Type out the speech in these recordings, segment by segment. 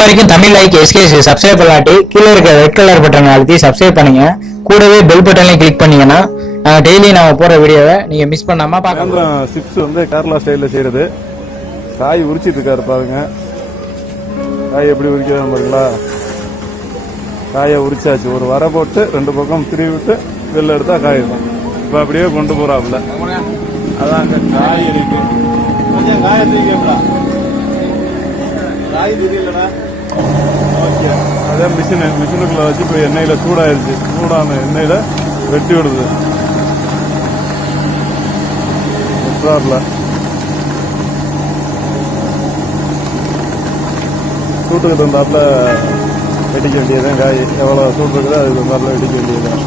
வரைக்கும் Tamil like s.k.s subscribe பண்ணாட்டி கீழே இருக்க ரெட் கலர் பட்டனை அழுத்தி சப்ஸ்கிரைப் பண்ணுங்க. கூடவே பெல் பட்டனையும் கிளிக் பண்ணீங்கன்னா டெய்லி நாம போற வீடியோவை நீங்க மிஸ் பண்ணாம பார்க்கலாம். சிப்ஸ் வந்து கேரளா ஸ்டைல்ல செய்யறது. காய் உரிச்சிட்டு இருக்காரு பாருங்க. காய் எப்படி உரிக்கிறாங்க பாருங்களா. காயை உரிச்சாச்சு, ஒரு வரை போட்டு 2 பக்கம் திருவி விட்டு வெளில எடுத்தா காய் இருக்கும். இப்ப அப்படியே கொண்டு போறாப்புல. அதான் காய் இருக்கு. கொஞ்சம் காய தூக்கிக்கலாம். காய் தெரியலண்ணா. ஓகே, அதே மிஷினுக்குள்ள வச்சு இப்போ எண்ணெயில சூடாயிருச்சு. சூடான எண்ணெயில வெட்டி விடுது. சூட்டுக்கு தந்தாப்புல வெடிக்க வேண்டியதுதான். காய் எவ்வளவு சூட்டு இருக்குதோ அதுக்கு தந்தாப்புல வெடிக்க வேண்டியதுதான்.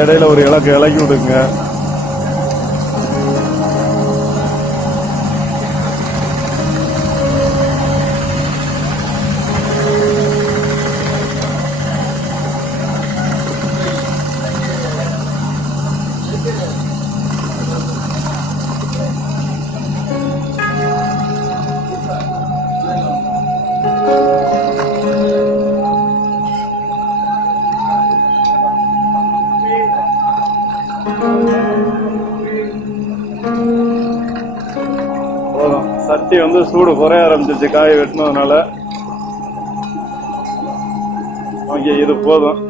இடையில ஒரு இலக்கி விடுங்க. சட்டி வந்து சூடு குறைய ஆரம்பிச்சிருச்சு காய் வெட்டினதுனால. ஓகே, இது போதும்.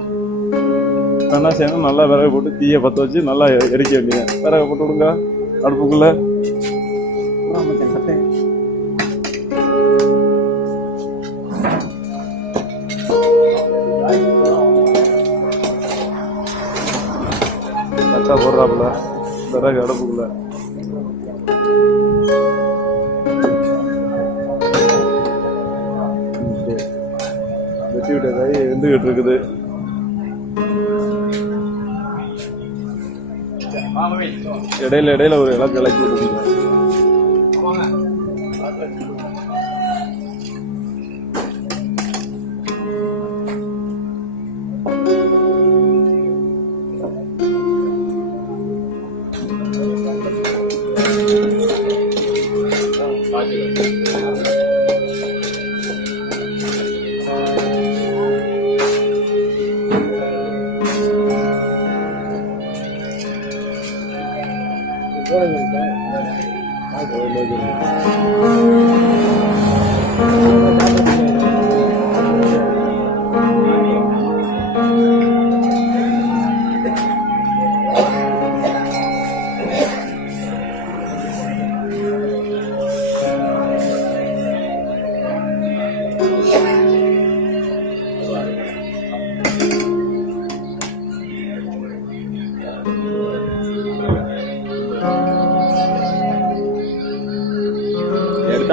என்ன செய்யணும், நல்லா விறகு போட்டு தீயை பற்ற வச்சு நல்லா எரிக்க வேண்டியது. விறகு போட்டு விடுங்க அடுப்புக்குள்ள. கரெக்டா போடுறாப்புல விறகு அடுப்புக்குள்ள. வெட்டி விட்ட காய் வெந்துகிட்டு இருக்குது. இடையில ஒரு இலக்கு இலக்கி விட்டுருங்க.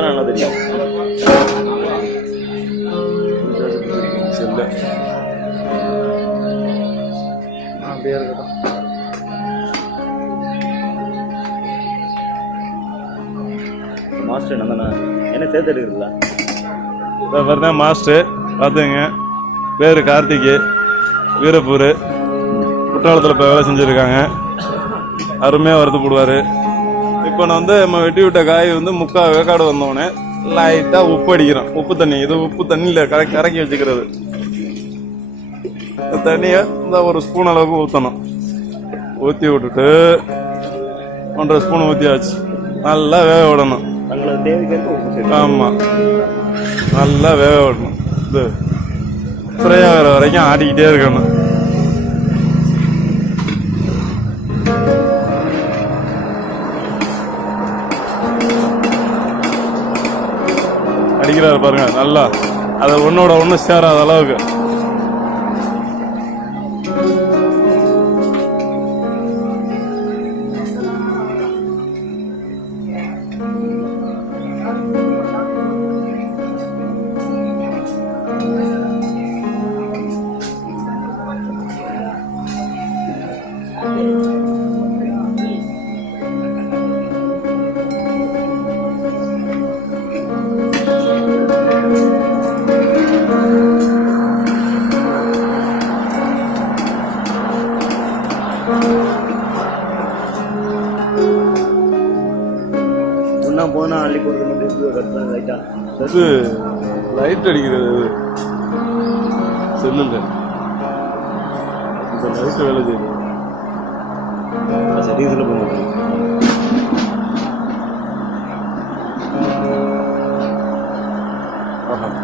நல்லா தெரியும். அப்படியே இருக்கட்டும். மாஸ்டர் என்ன சேர்த்து எடுக்கிறீங்களா? மாஸ்டர் பார்த்துங்க, பேரு கார்த்திகே, வீரப்பூர், குற்றாலத்தில் இப்போ வேலை செஞ்சுருக்காங்க. அருமையாக வறுத்து போடுவார். இப்போ நான் வந்து நம்ம வெட்டி விட்ட காய் வந்து 3/4 வேக்காடு வந்தோடனே லைட்டாக உப்பு அடிக்கிறோம். உப்பு தண்ணி, இது உப்பு தண்ணியில் கரைக்கி வச்சுக்கிறது. தண்ணியை இந்த ஒரு ஸ்பூன் அளவுக்கு ஊற்றணும். ஊற்றி விட்டுட்டு 1.5 ஸ்பூன் ஊற்றியாச்சு. நல்லா வேக விடணும். ஆமாம், நல்லா வேக விடணும். இது ஃப்ரை ஆகிற வரைக்கும் ஆட்டிக்கிட்டே இருக்கணும். அடிக்கிறாரு பாருங்க, நல்லா அதை ஒன்னோட ஒன்று சேராத அளவுக்கு. போனா அள்ளி கொடுத்து லைட் அடிக்கிறது செல்லுங்க இந்த லைட் வேலை செய்யுது சர்வீஸில் போக மாட்டேன்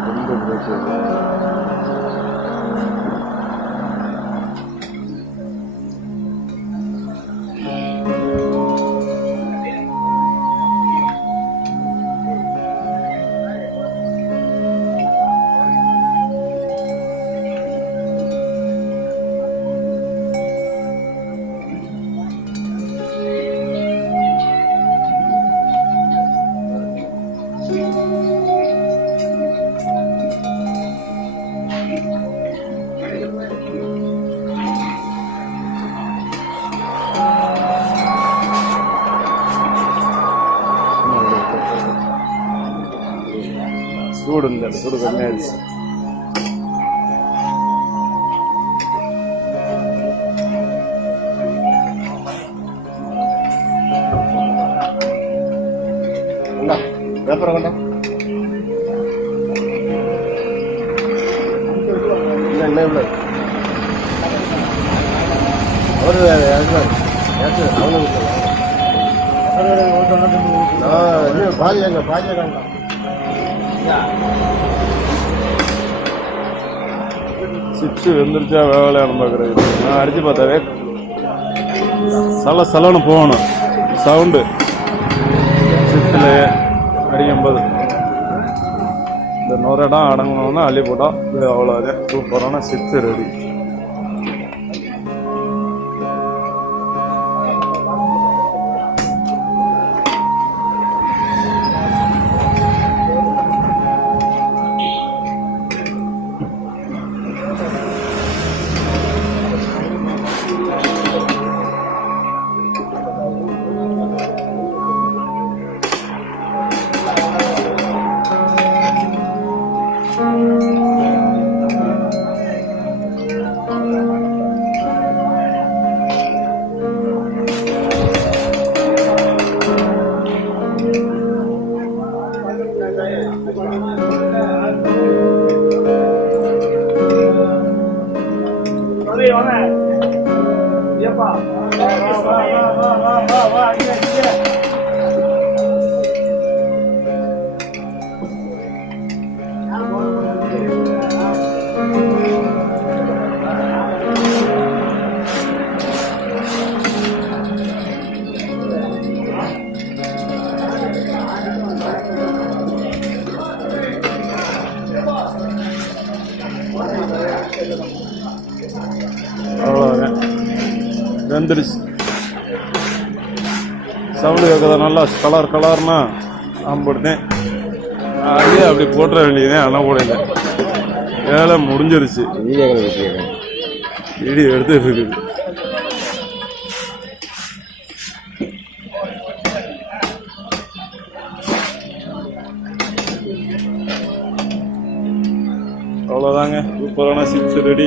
ரொம்ப பிரச்சனை சூடு இல்லை சூடு கம்மியாயிடுச்சு பேப்பரை கொண்டா இல்லை இல்லை இல்லை அவர் பாதியாங்க பாதியாங்க சிப்ஸ் வெந்துருச்சா வேலையான பார்க்குறது நான் அடிச்சு பார்த்தாவே சலன்னு போகணும் சவுண்டு சிப்ஸில் அடிக்கும்போது இந்த நுரடம் அடங்கணும்னா அள்ளி போட்டோம் இது அவ்வளோ சூப்பரான சிப்ஸ் ரெடி அவ்வளோதான் வெந்துருச்சு சவுண்டு கேட்குறத நல்லா கலர்னா போட்டேன் அப்படியே அப்படி போட்டுற வேண்டியதேன் அதெல்லாம் போடல வேலை முடிஞ்சிருச்சு வீடியோ எடுத்து இருக்குது அவ்வளோதாங்க சூப்பரான சிப்ஸ் ரெடி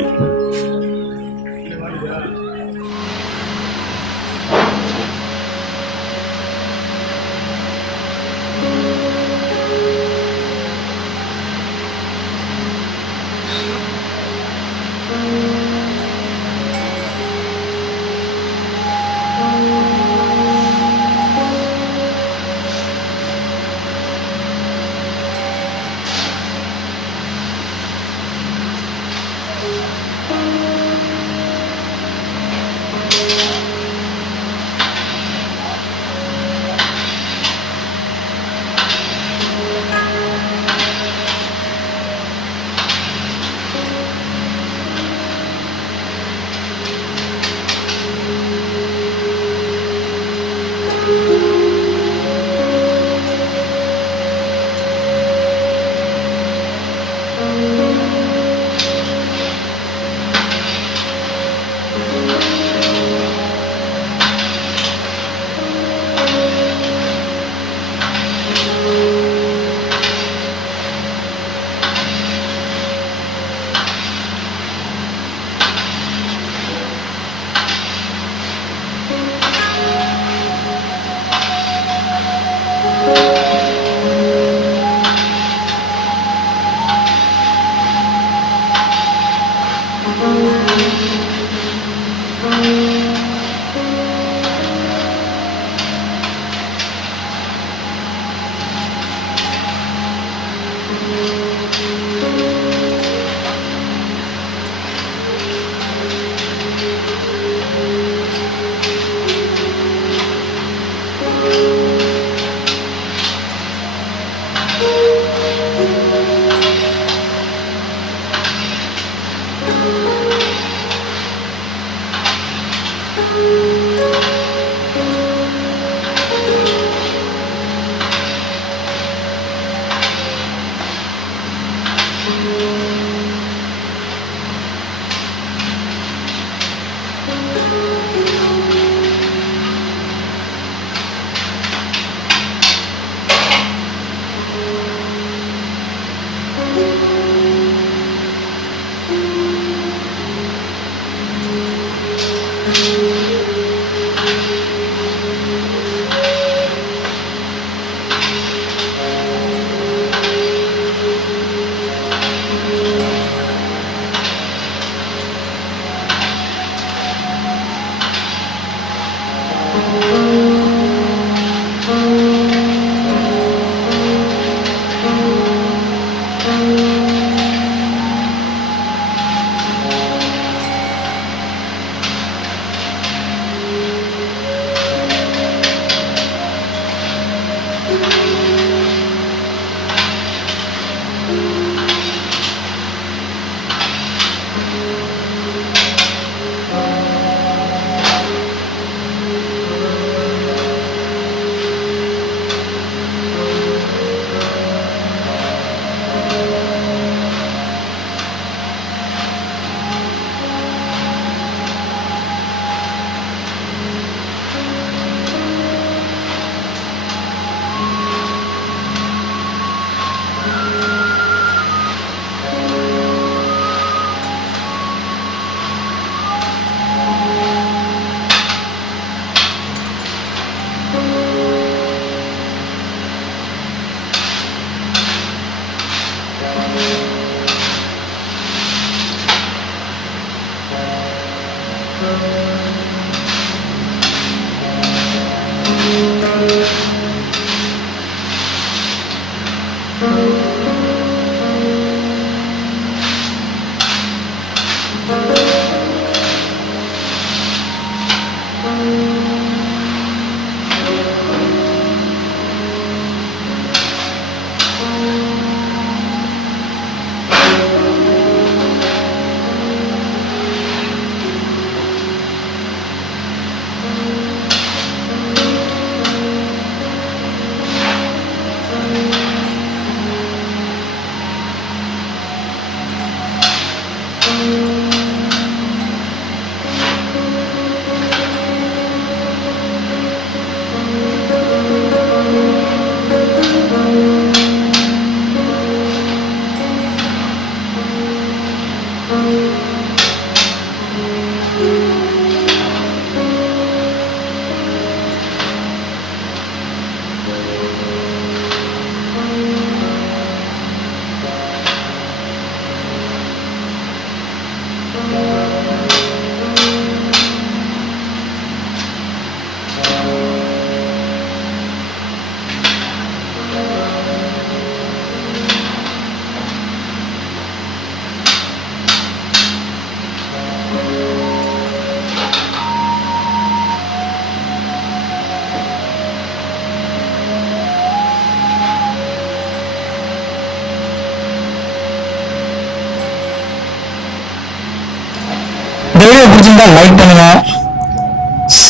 லைக் பண்ணுங்க,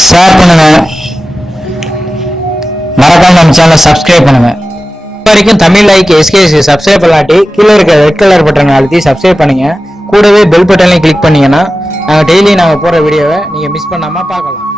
ஷேர் பண்ணுங்க, மறக்காம நம்ம சேனலை சப்ஸ்கிரைப் பண்ணுங்க. இது வரைக்கும் தமிழ் லைக் s.k.s சப்ஸ்கிரைப் பண்ணாட்டி கீழே இருக்க ரெட் கலர் பட்டனை அழுத்தி சப்ஸ்கிரைப் பண்ணுங்க. கூடவே பெல் பட்டனையும் கிளிக் பண்ணீங்கன்னா நாங்கள் டெய்லி நாங்கள் போடுற வீடியோவை நீங்கள் மிஸ் பண்ணாமல் பார்க்கலாம்.